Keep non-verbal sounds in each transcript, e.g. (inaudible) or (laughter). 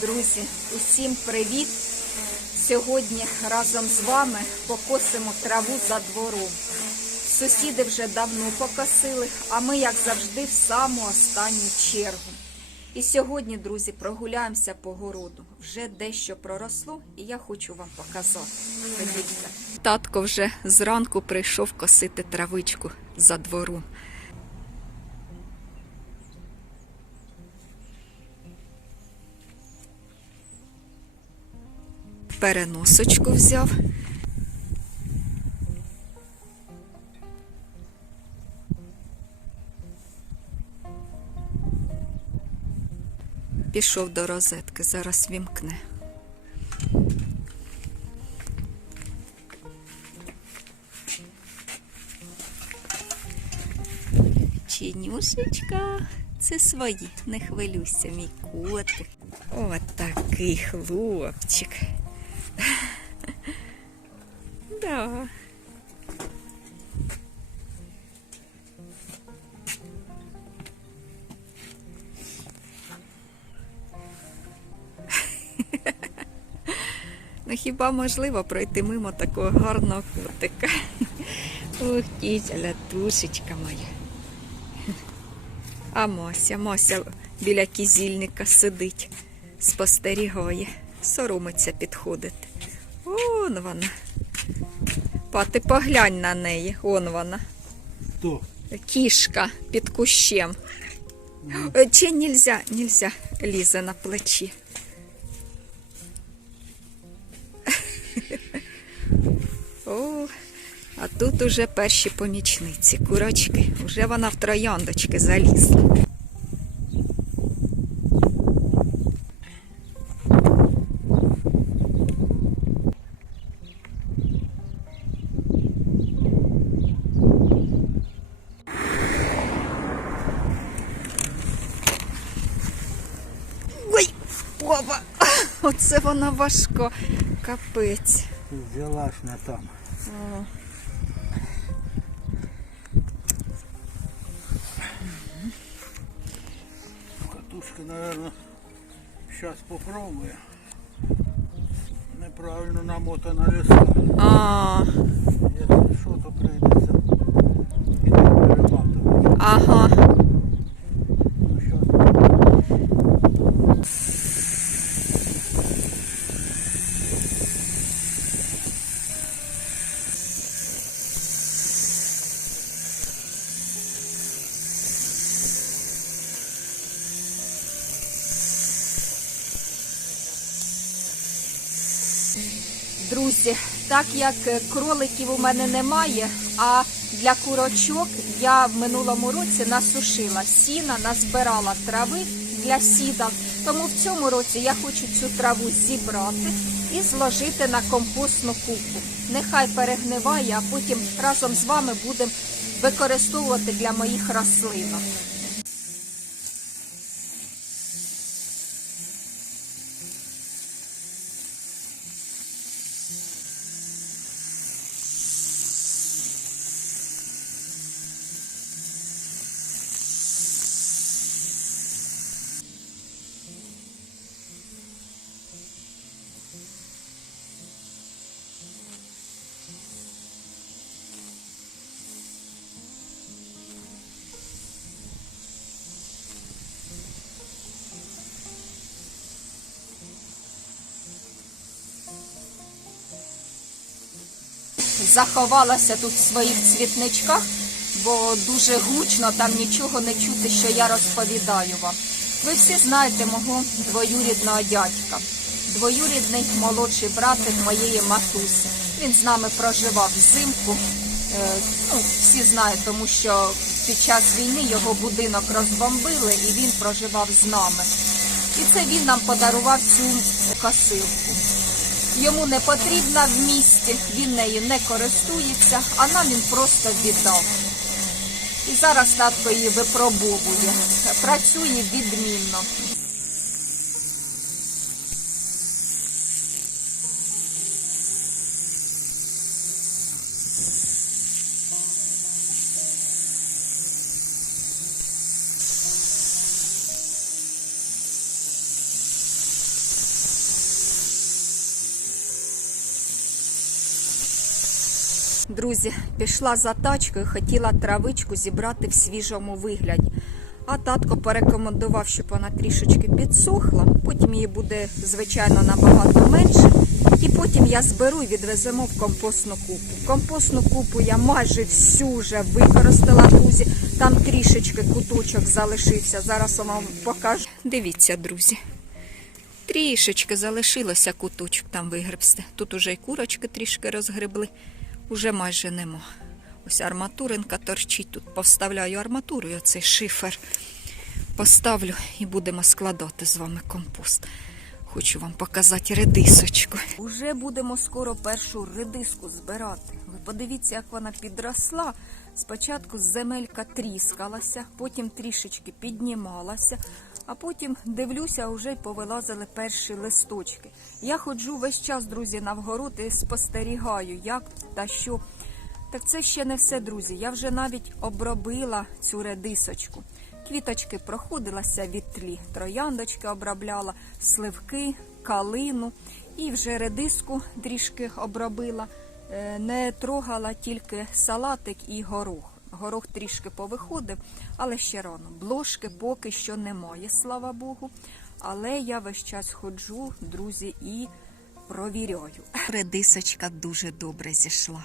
Друзі, усім привіт! Сьогодні разом з вами покосимо траву за двором. Сусіди вже давно покосили, а ми, як завжди, в саму останню чергу. І сьогодні, друзі, прогуляємося по городу. Вже дещо проросло, і я хочу вам показати. Подивіться. Татко вже зранку прийшов косити травичку за двором. Переносочку взяв. Пішов до розетки, зараз вімкне. Чинюшечка, це свої, не хвилюйся, мій котик. От такий хлопчик. Да. Ну хіба можливо пройти мимо такого гарного котика? Ух, тітя, лятушечка моя. А Мося, Мося біля кізільника сидить, спостерігає, соромиться підходити. Он вона. Па, ти поглянь на неї, он вона. Хто? Кішка під кущем. Е, Чи нельзя, нельзя, лізе на плечі. О, а тут уже перші помічниці, курочки. Уже вона в трояндочки залізла. Ой, Вова! (laughs) Оце вона важко. Капець. Взяла ж не там. О. Катушка, наверное, сейчас попробую. Неправильно намотана леса. А, Якщо що, то прийдеться. Ага. Ну, щас. Друзі, так як е, кроликів у мене немає, а для курочок я в минулому році насушила сіна, назбирала трави для сідок. Тому в цьому році я хочу цю траву зібрати і зложити на компостну купу. Нехай перегниває, а потім разом з вами будемо використовувати для моїх рослинок. Заховалася тут в своїх цвітничках, бо дуже гучно, там нічого не чути, що я розповідаю вам. Ви всі знаєте мого двоюрідного дядька, двоюрідний молодший братик моєї матусі. Він з нами проживав взимку. Е, Ну, всі знають, тому що під час війни його будинок розбомбили і він проживав з нами. І це він нам подарував цю косилку. Йому не потрібна в місті, він нею не користується, а нам він просто віддав. І зараз татко її випробовує. Працює відмінно. Друзі, пішла за тачкою, хотіла травичку зібрати в свіжому вигляді. А татко порекомендував, щоб вона трішечки підсохла. Потім її буде, звичайно, набагато менше. І потім я зберу і відвеземо в компостну купу. Компостну купу я майже всю вже використала, друзі. Там трішечки куточок залишився. Зараз вам покажу. Дивіться, друзі. Трішечки залишилося куточок там вигребсти. Тут уже й курочки трішки розгребли, уже майже нема. Ось арматуринка торчить. Тут повставляю арматуру, і оцей шифер поставлю і будемо складати з вами компост. Хочу вам показати редисочку. Уже будемо скоро першу редиску збирати. Ви подивіться, як вона підросла. Спочатку земелька тріскалася, потім трішечки піднімалася, а потім дивлюся, вже й повилазили перші листочки. Я ходжу весь час, друзі, на вгород і спостерігаю, як та що. Так це ще не все, друзі. Я вже навіть обробила цю редисочку. Квіточки проходилася від тлі, трояндочки обробляла, сливки, калину і вже редиску трішки обробила. Е, Не трогала тільки салатик і горох. Горох трішки повиходив, але ще рано. Блошки поки що немає, слава Богу. Але я весь час ходжу, друзі, і провіряю. Редисочка дуже добре зійшла.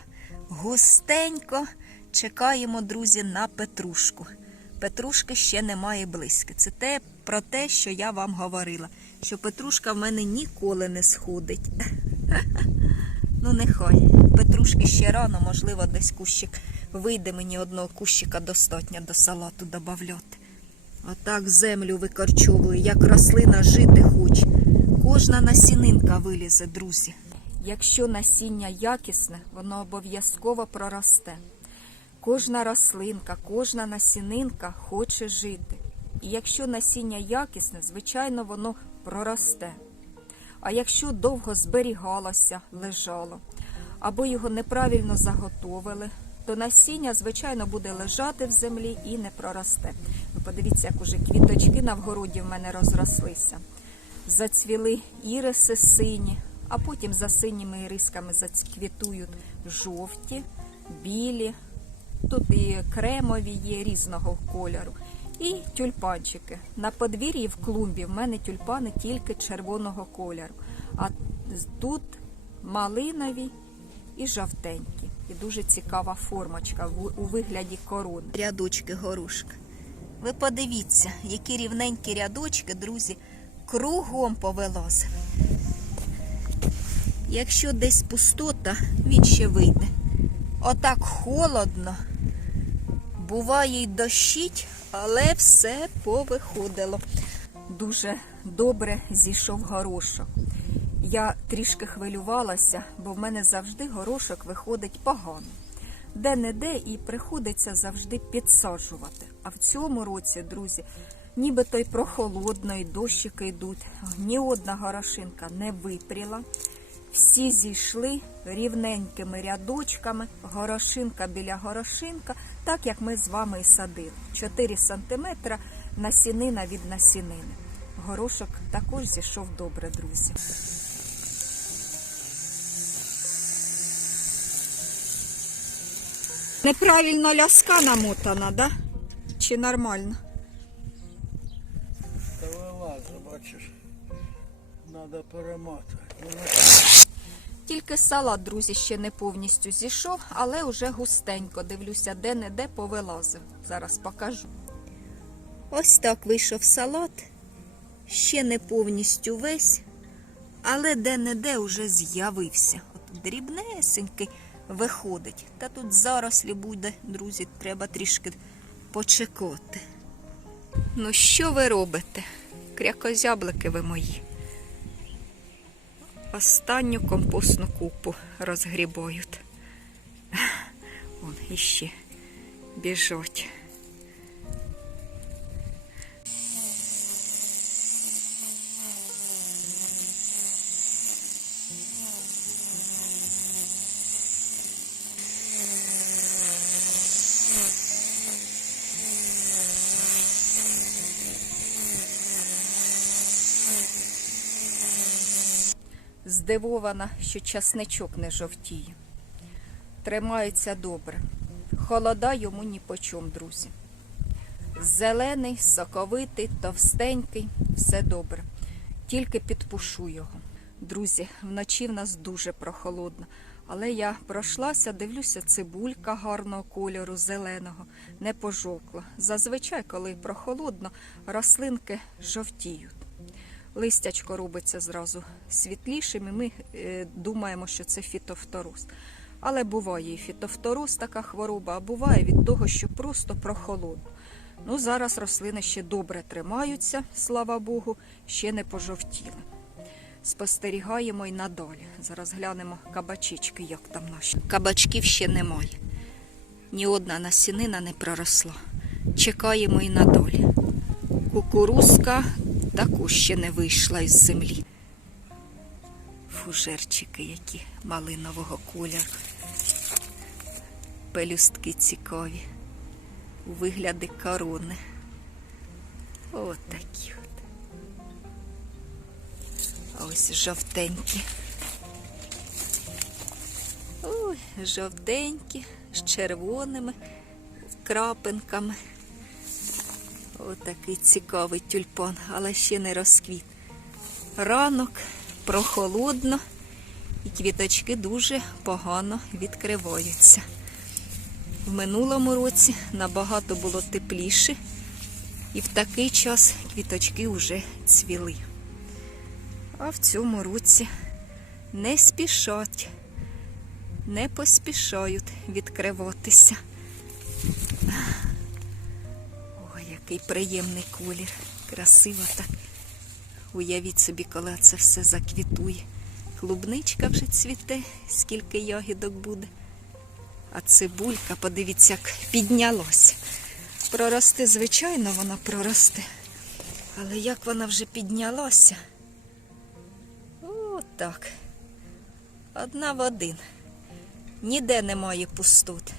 Густенько чекаємо, друзі, на петрушку. Петрушки ще немає близько. Це те про те, що я вам говорила, що петрушка в мене ніколи не сходить. (laughs) Ну, нехай. Петрушки ще рано, можливо, десь кущик вийде мені одного кущика достатньо до салату додати. Отак землю викорчовую, як рослина жити хоче. Кожна насінинка вилізе, друзі. Якщо насіння якісне, воно обов'язково проросте. Кожна рослинка, кожна насінинка хоче жити. І якщо насіння якісне, звичайно, воно проросте. А якщо довго зберігалося, лежало, або його неправильно заготовили, то насіння, звичайно, буде лежати в землі і не проросте. Ви подивіться, як уже квіточки на вгороді в мене розрослися. Зацвіли іриси сині, а потім за синіми ірисками зацвітують жовті, білі. Тут і кремові є різного кольору. І тюльпанчики. На подвір'ї в клумбі в мене тюльпани тільки червоного кольору. А тут малинові і жовтенькі. І дуже цікава формочка у вигляді корони. Рядочки горошка. Ви подивіться, які рівненькі рядочки, друзі, кругом повилазили. Якщо десь пустота, він ще вийде. Отак холодно. Буває й дощить, але все повиходило. Дуже добре зійшов горошок. Я трішки хвилювалася, бо в мене завжди горошок виходить погано. Де-не-де і приходиться завжди підсаджувати. А в цьому році, друзі, нібито й прохолодно, і дощики йдуть. Ні одна горошинка не випріла. Всі зійшли рівненькими рядочками, горошинка біля горошинка, так як ми з вами і садили. 4 сантиметра насінина від насінини. Горошок також зійшов добре, друзі. Неправильно ляска намотана, да? Чи нормально? Та вилазить, бачиш. Треба перематувати. Тільки салат, друзі, ще не повністю зійшов, але вже густенько. Дивлюся, де-не-де повилазив. Зараз покажу. Ось так вийшов салат. Ще не повністю весь, але де-не-де вже з'явився. От дрібнесенький виходить. Та тут зарослі буде, друзі, треба трішки почекати. Ну, що ви робите? Крякозяблики ви мої. Останню компостну купу розгрібають. Вон іще біжать. Здивована, що часничок не жовтіє. Друзі, ось так тримається добре. Холода йому ні по чому, друзі. Зелений, соковитий, товстенький, все добре. Тільки підпушу його. Друзі, вночі в нас дуже прохолодно. Але я пройшлася, дивлюся, цибулька гарного кольору, зеленого, не пожовкла. Зазвичай, коли прохолодно, рослинки жовтіють. Листячко робиться зразу світлішим, і ми е, думаємо, що це фітофтороз. Але буває і фітофтороз така хвороба, а буває від того, що просто прохолодно. Ну, зараз рослини ще добре тримаються, слава Богу, ще не пожовтіли. Спостерігаємо і надалі. Зараз глянемо кабачички, як там наші. Кабачків ще немає. Ні одна насінина не проросла. Чекаємо і надалі. Кукурузка також ще не вийшла із землі. Фужерчики, які малинового кольору. Пелюстки цікаві. У вигляді корони. От. А ось жовтенькі. Ой, жовтенькі, з червоними крапинками. Отакий цікавий тюльпан, але ще не розквіт. Ранок, прохолодно, і квіточки дуже погано відкриваються. В минулому році набагато було тепліше, і в такий час квіточки вже цвіли. А в цьому році не спішать, не поспішають відкриватися. Який приємний колір. Красиво так. Уявіть собі, коли це все заквітує. Клубничка вже цвіте, скільки ягідок буде. А цибулька, подивіться, як піднялася. Прорости, звичайно, вона проросте. Але як вона вже піднялася? О, так. Одна в один. Ніде немає пустот.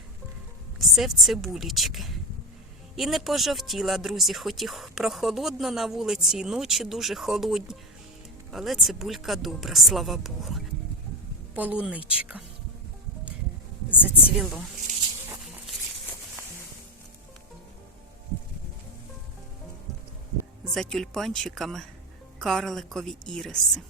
Все в цибулічки. І не пожовтіла, друзі, хоч і прохолодно на вулиці, і ночі дуже холодні. Але цибулька добра, слава Богу. Полуничка. Зацвіло. За тюльпанчиками карликові іриси.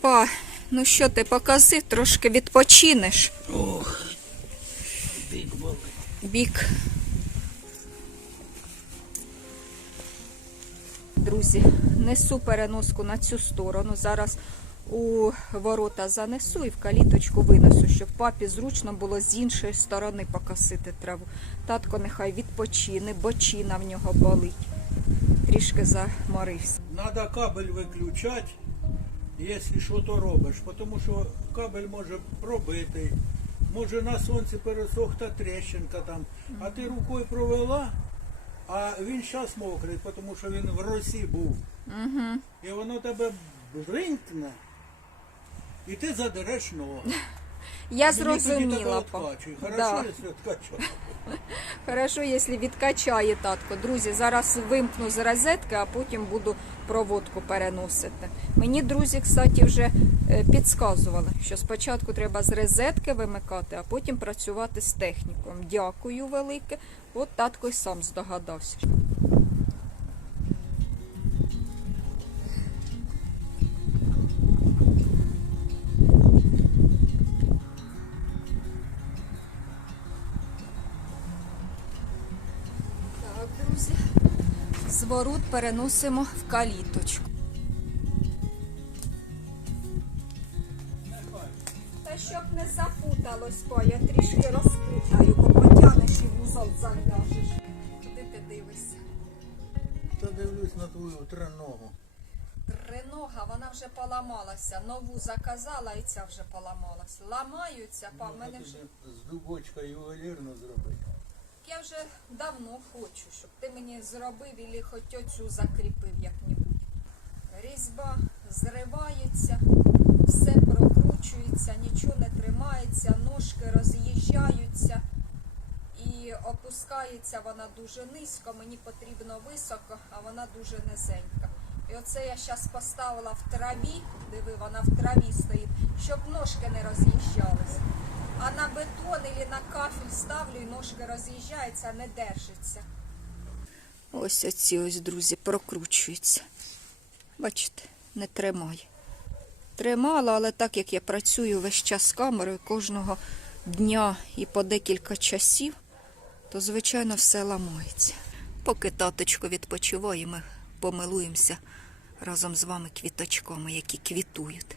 Па, ну що ти покази, трошки відпочинеш. Ох. Бік. Друзі, несу переноску на цю сторону. Зараз у ворота занесу і в каліточку винесу, щоб папі зручно було з іншої сторони покосити траву. Татко нехай відпочине, бочина в нього болить. Трішки заморився. Надо кабель виключати, якщо що то робиш, тому що кабель може пробитий, може на сонці пересохта тріщинка там, а ти рукою провела, а він зараз мокрий, тому що він в росі був. Угу. І воно тебе бринкне, і ти задереш ногу. Я зрозуміла. Да. Хорошо, якщо відкачає (laughs) татко. Друзі, зараз вимкну з розетки, а потім буду проводку переносити. Мені друзі, кстати, вже е, підказували, що спочатку треба з розетки вимикати, а потім працювати з техніком. Дякую велике. От татко й сам здогадався. Зворот переносимо в каліточку. Не запуталось, па, я трішки розпутаю, бо потягнеш і вузол зав'яжеш. Куди ти дивишся? Та дивлюсь на твою треногу. Тринога, вона вже поламалася. Нову заказала і ця вже поламалась. Ламаються, па, в мене вже. З дубочка ювелірно зробити. Я вже давно хочу, щоб ти мені зробив і хоч оцю закріпив як-небудь. Різьба зривається, все прокручується, нічого не тримається, ножки роз'їжджаються і опускається вона дуже низько. Мені потрібно високо, а вона дуже низенька. І оце я зараз поставила в траві, диви, вона в траві стоїть, щоб ножки не роз'їжджались. А на бетон або на кафель ставлю і ножки роз'їжджаються, не держиться. Ось оці ось, друзі, прокручуються. Бачите, не тримає. Тримала, але так як я працюю весь час з камерою кожного дня і по декілька часів, то, звичайно, все ламається. Поки таточко відпочиває, ми помилуємося разом з вами квіточками, які квітують.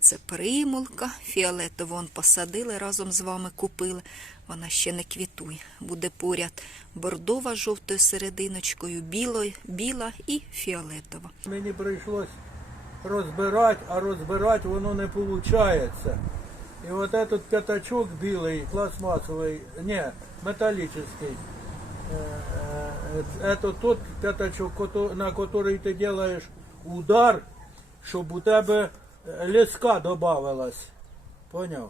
Це примулка, фіолетову он посадили, разом з вами купили. Вона ще не квітує. Буде поряд бордова жовтою серединочкою, білою, біла і фіолетова. Мені прийшлось розбирати, а розбирати воно не виходить. І от этот п'ятачок білий, пластмасовий, не, металлический, э, э, это тот пятачок, кото- на который ты делаешь удар, щоб у тебе е, леска добавилась. Поняв?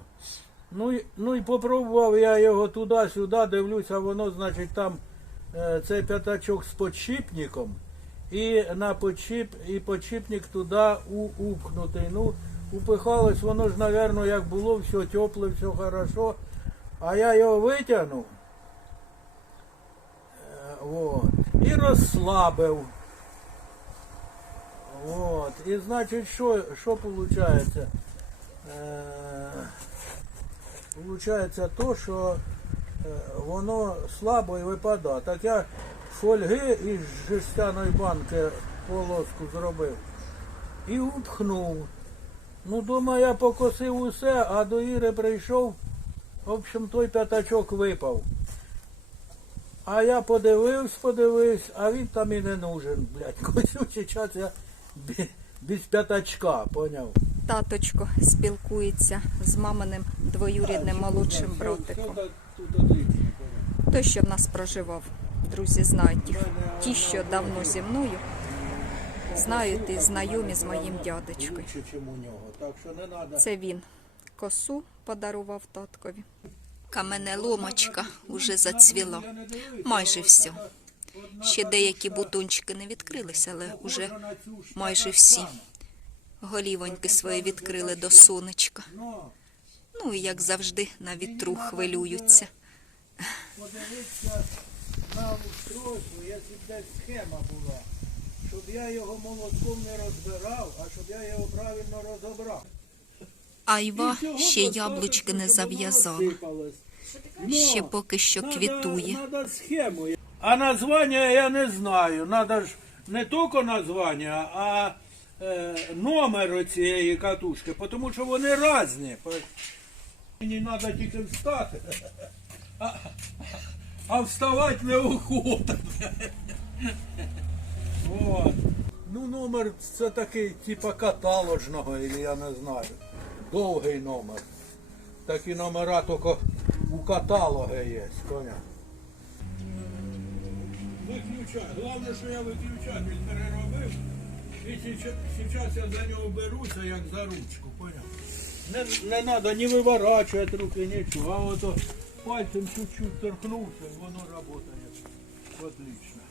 Ну, і- ну і попробував я його туди-сюди, дивлюся, воно, значить, там е, цей п'ятачок з подшипником. І на подшип, і подшипник туди упхнутий. Ну, упихалось, воно ж, напевно, як було, все тепле, все хорошо. А я його витягнув. Е, Вот. І розслабив. Вот. І значить, що, що виходить? Е, Получається то, що е, воно слабо і випадає. Так я фольги із жестяної банки полоску зробив і упхнув. Ну, думаю, я покосив усе, а до Іри прийшов, в общем, той п'ятачок випав. А я подивився, подивився, а він там і не нужен, блядь. (laughs) Косючий час я без п'ятачка, поняв? Таточко спілкується з маминим двоюрідним молодшим братиком. Той, що в нас проживав, друзі, знають їх. Ті, що давно зі мною, знають і знайомі з моїм дядечкою. Це він косу подарував таткові. Каменеломочка уже зацвіла. Майже все. Ще деякі бутончики не відкрилися, але уже майже всі. Голівоньки свої відкрили до сонечка. Ну і як завжди на вітру хвилюються. На устройство, якщо б десь схема була, щоб я його молотком не розбирав, а щоб я його правильно розібрав. Айва ще яблучки не зав'язала. Ну, Ще поки що квітує. А названня я не знаю. Надо ж не тільки названня, а е, номер цієї катушки, тому що вони різні. Мені треба тільки встати. (laughs) А, вставати неохота. От. Ну, номер це такий, типа каталожного, или я не знаю. Довгий номер. Такі номера тільки у каталогі є, поняв? Виключай. Головне, що я виключатель переробив. І зараз я за нього беруся, як за ручку, поняв? Не, не треба ні виворачувати руки, нічого. А ото пальцем чуть-чуть торкнувся, і воно працює. Отлично.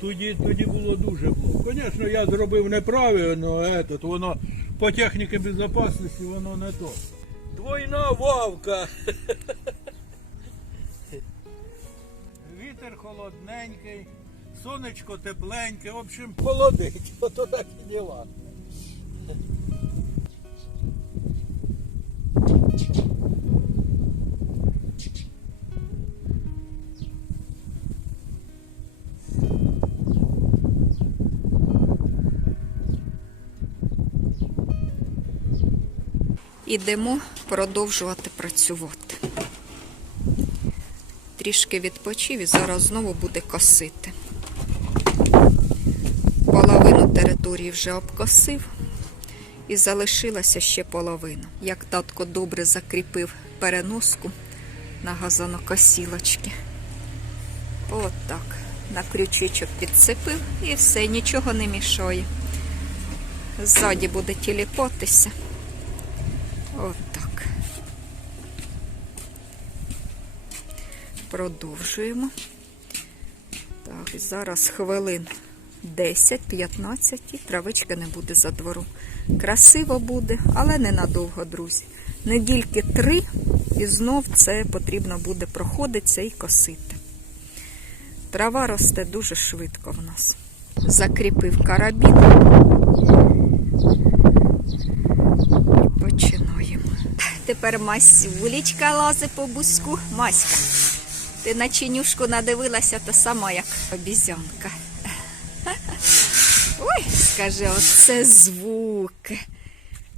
Тоді, тоді було дуже плохо. Звісно, я зробив неправильно, этот, воно по техніці безпечності воно не то. Двойна вавка. Вітер холодненький, сонечко тепленьке, в общем, холодить. (laughs) Ото так і діла. Ідемо продовжувати працювати. Трішки відпочив і зараз знову буде косити. Половину території вже обкосив і залишилася ще половина. Як татко добре закріпив переноску на газонокосілочки. От так. На крючечок підцепив і все, нічого не мішає. Ззаді буде тіліпатися. От так. Продовжуємо. Так, зараз хвилин 10-15 і травички не буде за двором. Красиво буде, але ненадовго, друзі. Недільки три, і знов це потрібно буде проходитися і косити. Трава росте дуже швидко в нас. Закріпив карабін. І починаємо. Тепер Масюлічка лазить по буску. Маська, ти на чинюшку надивилася, то сама як обізянка. Ой, скажи, оце звук.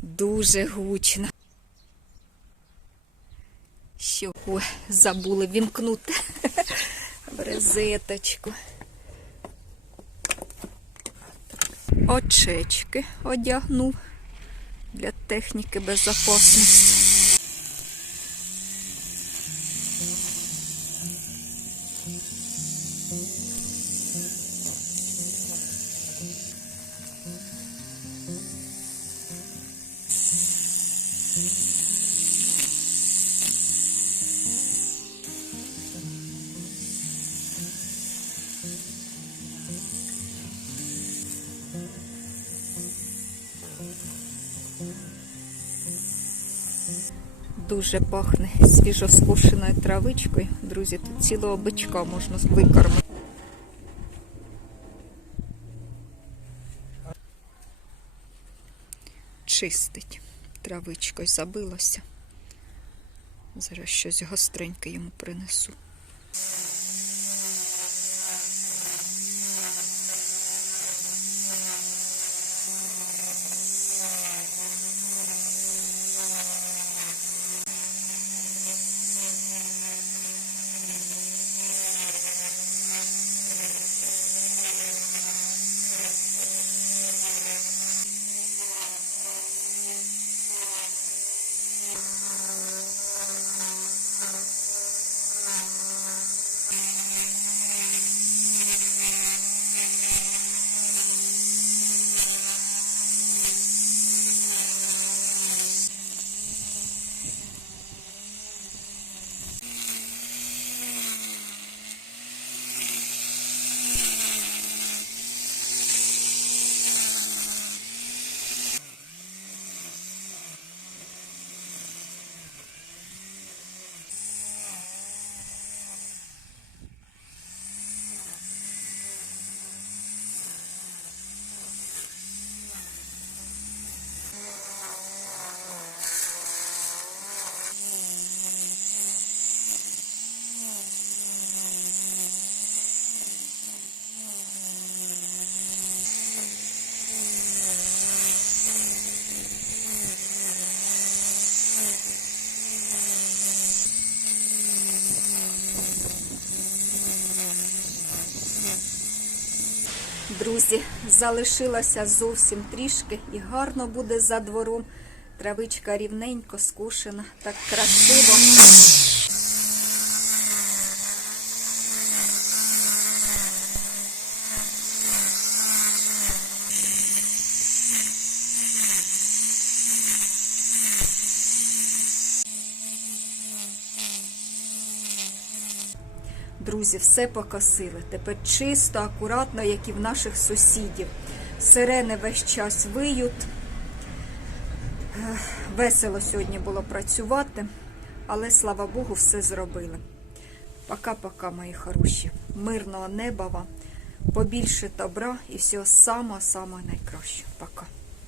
Дуже гучно. Що? Забули вімкнути в розеточку. Очечки одягнув для техніки безопасності. Дуже пахне свіжоскошеною травичкою. Друзі, тут цілого бичка можна викормити. Чистить. Травичкою забилося. Зараз щось гостреньке йому принесу. Друзі, залишилося зовсім трішки і гарно буде за двором. Травичка рівненько скушена, так красиво. Друзі, все покосили. Тепер чисто, акуратно, як і в наших сусідів. Сирени весь час виють. Весело сьогодні було працювати, але слава Богу, все зробили. Пока-пока, мої хороші. Мирного неба вам, побільше добра і всього самого-самого найкращого. Пока.